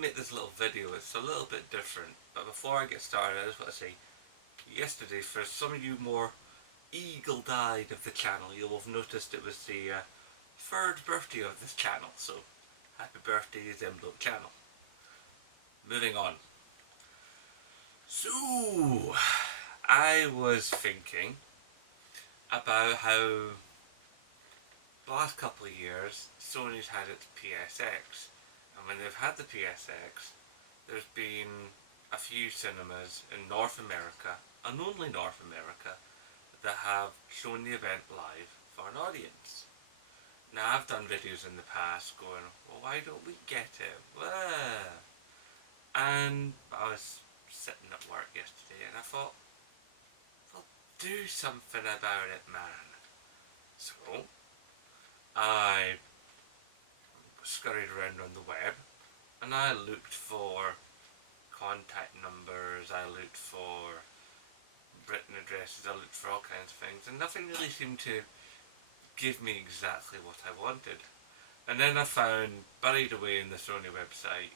make this little video. It's a little bit different, but before I get started, I just want to say, yesterday, for some of you more eagle-eyed of the channel, you'll have noticed it was the third birthday of this channel, so happy birthday, Zembloke channel. Moving on. So, I was thinking about how the last couple of years Sony's had its PSX, and when they've had the PSX, there's been a few cinemas in North America, and only North America, that have shown the event live for an audience. Now, I've done videos in the past going, well, why don't we get it? Well, and I was sitting at work yesterday and I thought, well, do something about it, man. So, I scurried around on the web and I looked for contact numbers, I looked for written addresses, I looked for all kinds of things, and nothing really seemed to give me exactly what I wanted. And then I found, buried away in the Sony website,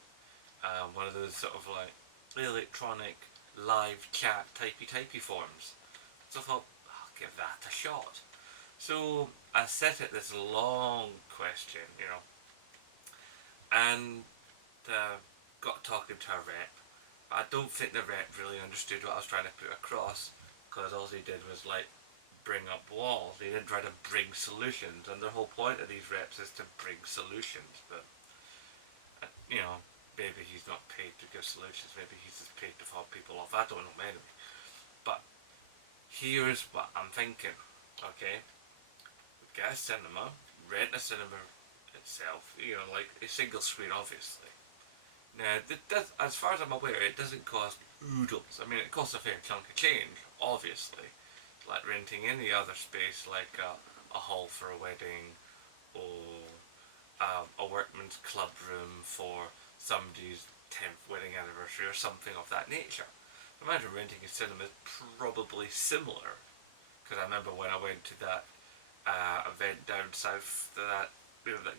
one of those sort of like electronic live chat typey forms. So I thought, I'll give that a shot. So I set it this long question, and got talking to a rep. I don't think the rep really understood what I was trying to put across, because all he did was like bring up walls. He didn't try to bring solutions, and the whole point of these reps is to bring solutions. But maybe he's not paid to give solutions. Maybe he's just paid to fob people off. I don't know anyway. But here's what I'm thinking. Okay, get a cinema, rent a cinema itself. Like a single screen, obviously. Now, as far as I'm aware, it doesn't cost oodles. I mean, it costs a fair chunk of change, obviously. Like renting any other space, like a hall for a wedding, or a workman's club room for somebody's 10th wedding anniversary, or something of that nature. Imagine renting a cinema is probably similar, because I remember when I went to that event down south, that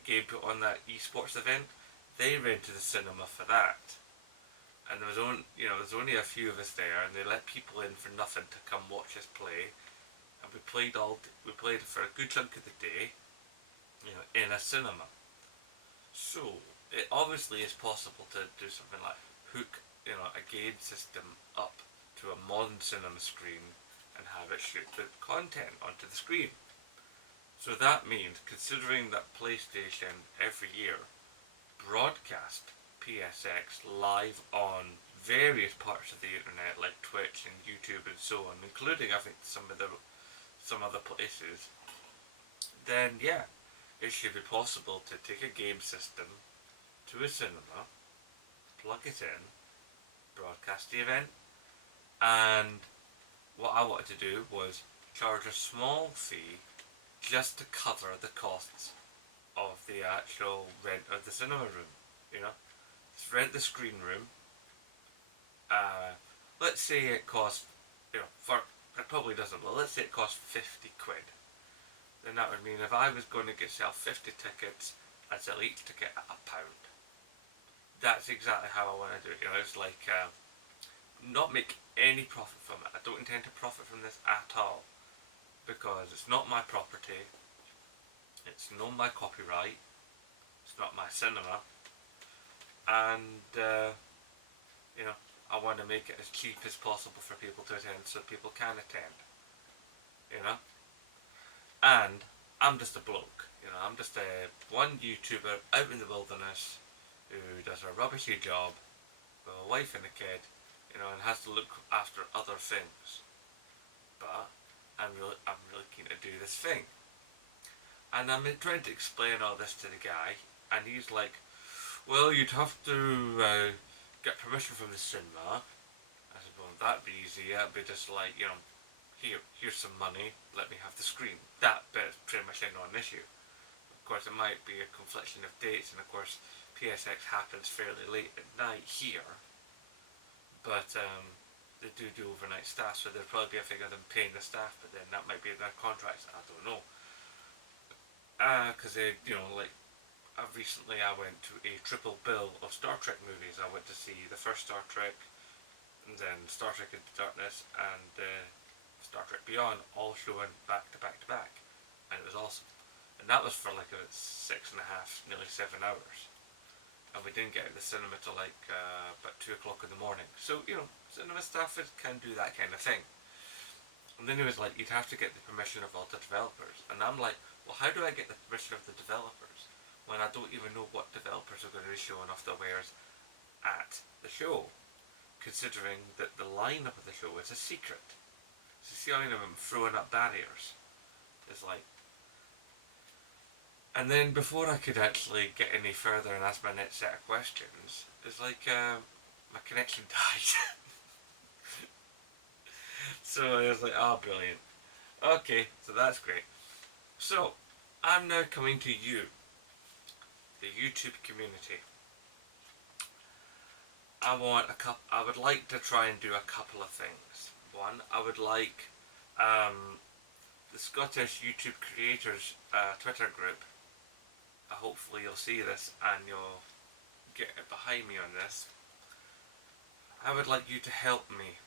game put on that esports event, they rented a cinema for that, and there was only a few of us there, and they let people in for nothing to come watch us play, and we played for a good chunk of the day, in a cinema. So it obviously is possible to do something like hook a game system up to a modern cinema screen and have it shoot the content onto the screen. So that means, considering that PlayStation every year broadcast PSX live on various parts of the internet like Twitch and YouTube and so on, including I think some other places, then yeah, it should be possible to take a game system to a cinema, plug it in, broadcast the event, and what I wanted to do was charge a small fee just to cover the costs of the actual rent of the cinema room. Just rent the screen room. Let's say it costs, it probably doesn't, but let's say it costs 50 quid. Then that would mean if I was going to sell 50 tickets, I'd sell each ticket at £1. That's exactly how I want to do it. It's like not make any profit from it. I don't intend to profit from this at all, because it's not my property. It's not my copyright, it's not my cinema, and I want to make it as cheap as possible for people to attend so people can attend, and I'm just a bloke, I'm just one YouTuber out in the wilderness who does a rubbishy job with a wife and a kid, and has to look after other things, but I'm really keen to do this thing. And I'm trying to explain all this to the guy, and he's like, well, you'd have to get permission from the cinema. I said, well, that'd be easy. That'd be just like, here's some money, let me have the screen. That bit's pretty much not an issue. Of course, it might be a confliction of dates, and of course, PSX happens fairly late at night here, but they do overnight staff, so there'd probably be a thing of them paying the staff, but then that might be in their contracts, I don't know. Because they, recently I went to a triple bill of Star Trek movies. I went to see the first Star Trek, and then Star Trek Into Darkness, and Star Trek Beyond, all showing back to back to back, and it was awesome. And that was for like about 6.5, nearly 7 hours. And we didn't get to the cinema till like about 2 o'clock in the morning. So, you know, cinema staff can do that kind of thing. And then he was like, you'd have to get the permission of all the developers. And I'm like, well, how do I get the permission of the developers when I don't even know what developers are going to be showing off their wares at the show? Considering that the lineup of the show is a secret. So see how I'm throwing up barriers. It's like, and then before I could actually get any further and ask my next set of questions, it's like my connection died. So it was like, oh, brilliant. Okay, so that's great. So I'm now coming to you, the YouTube community. I would like to try and do a couple of things. One, I would like the Scottish YouTube Creators Twitter group. Hopefully you'll see this and you'll get behind me on this. I would like you to help me.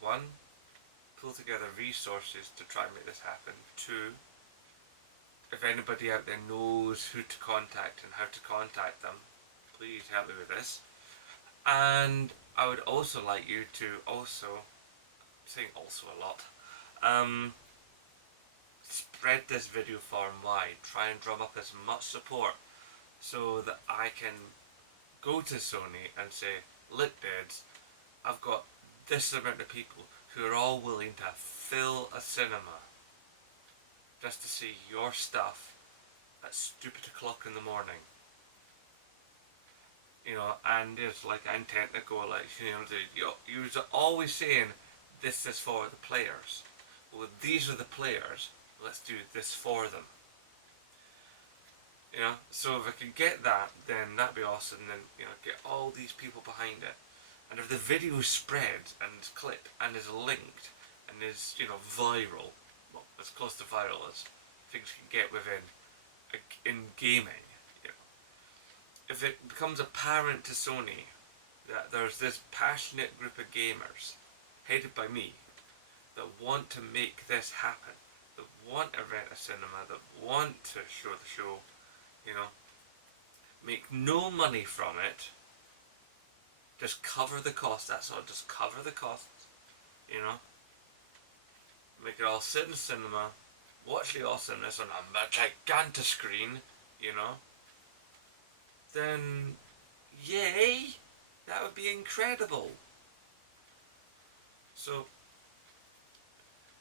One, pull together resources to try and make this happen. Two, if anybody out there knows who to contact and how to contact them, please help me with this. And I would also like you to also, I'm saying also a lot, spread this video far and wide. Try and drum up as much support so that I can go to Sony and say, look dudes, I've got this amount of people who are all willing to fill a cinema just to see your stuff at stupid o'clock in the morning. You know, and it's like I intend to go like, you know, you're always saying this is for the players. Well, these are the players. Let's do this for them. You know, so if I can get that, then that'd be awesome. Then, you know, get all these people behind it. And if the video spreads and is clipped and is linked and is, you know, viral, well, as close to viral as things can get within in gaming. If it becomes apparent to Sony that there's this passionate group of gamers, headed by me, that want to make this happen, that want to rent a cinema, that want to show the show, you know, make no money from it, just cover the cost, that's all, just cover the costs, you know, make it all sit in the cinema, watch the awesomeness on a gigantic screen, you know, then yay, that would be incredible. So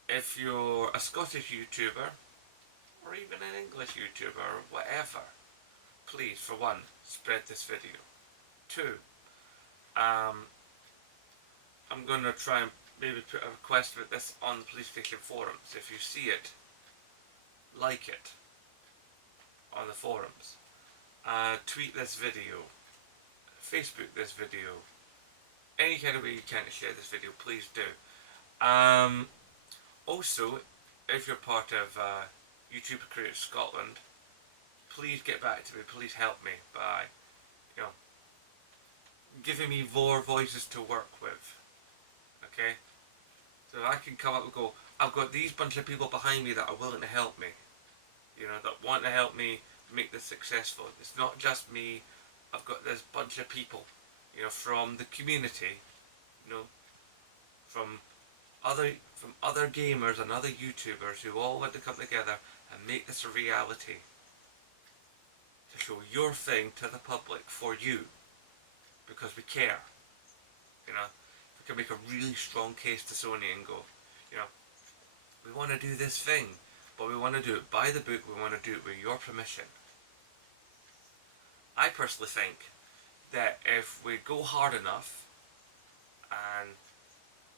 if you're a Scottish YouTuber or even an English YouTuber or whatever, please, for one, spread this video. Two, I'm going to try and maybe put a request with this on the Police Station forums. If you see it, like it on the forums. Tweet this video, Facebook this video, any kind of way you can to share this video, please do. Also, if you're part of YouTube Creators Scotland, please get back to me, please help me by, you know, giving me more voices to work with, okay? So I can come up and go, I've got these bunch of people behind me that are willing to help me, you know, that want to help me make this successful. It's not just me. I've got this bunch of people, you know, from the community, you know, from other gamers and other YouTubers who all want to come together and make this a reality, to show your thing to the public for you, because we care. You know, we can make a really strong case to Sony and go, you know, we want to do this thing, but we want to do it by the book. We want to do it with your permission. I personally think that if we go hard enough and,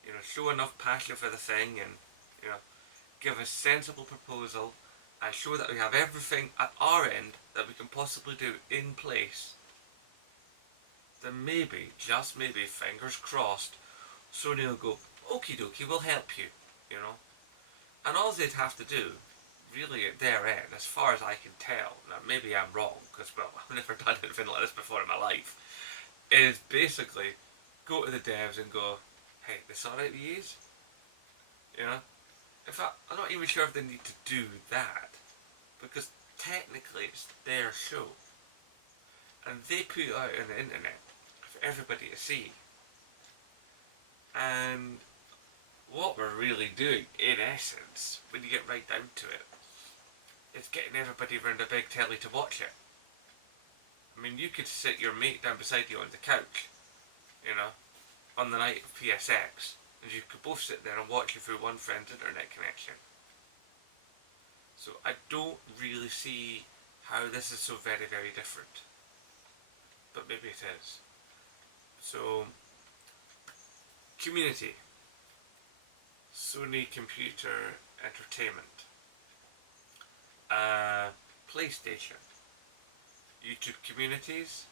you know, show enough passion for the thing and, you know, give a sensible proposal and show that we have everything at our end that we can possibly do in place, then maybe, just maybe, fingers crossed, Sony will go, okie dokie, we'll help you, you know. And all they'd have to do, really at their end, as far as I can tell, now maybe I'm wrong, because, well, I've never done anything like this before in my life, is basically go to the devs and go, hey, this alright with yous? You know? In fact, I'm not even sure if they need to do that, because technically it's their show. And they put it out on the internet for everybody to see. And what we're really doing, in essence, when you get right down to it, is getting everybody around a big telly to watch it. I mean, you could sit your mate down beside you on the couch, you know, on the night of PSX, and you could both sit there and watch it through one friend's internet connection. So I don't really see how this is so very, very different. But maybe it is. So, community. Sony Computer Entertainment. PlayStation. YouTube Communities.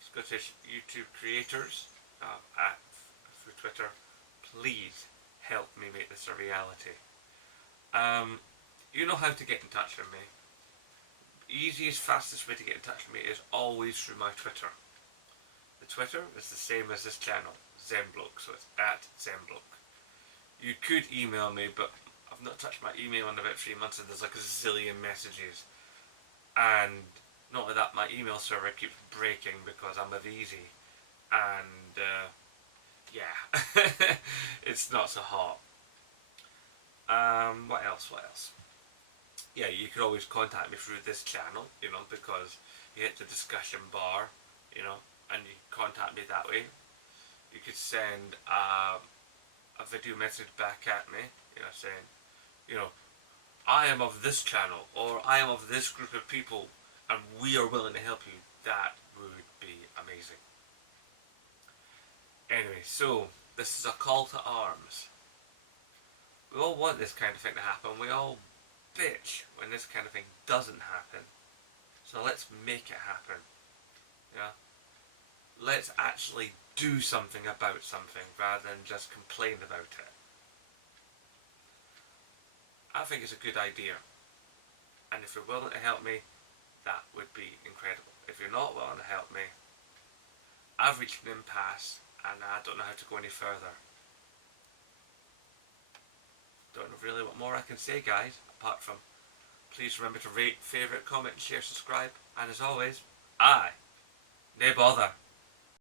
Scottish YouTube Creators. Through Twitter. Please help me make this a reality. You know how to get in touch with me. Easiest, fastest way to get in touch with me is always through my Twitter. The Twitter is the same as this channel, Zenbloke, so it's at Zenbloke. You could email me, but I've not touched my email in about 3 months and there's like a zillion messages. And not only that, my email server keeps breaking because I'm a VZ. And yeah, it's not so hot. What else? Yeah, you could always contact me through this channel, you know, because you hit the discussion bar, you know, and you contact me that way. You could send a video message back at me, you know, saying, you know, I am of this channel, or I am of this group of people, and we are willing to help you. That would be amazing. Anyway, so, this is a call to arms. We all want this kind of thing to happen. We all bitch when this kind of thing doesn't happen. So let's make it happen. Yeah? Let's actually do something about something rather than just complain about it. I think it's a good idea. And if you're willing to help me, that would be incredible. If you're not willing to help me, I've reached an impasse and I don't know how to go any further. Don't know really what more I can say, guys, apart from please remember to rate, favourite, comment, share, subscribe, and as always, aye, nae bother.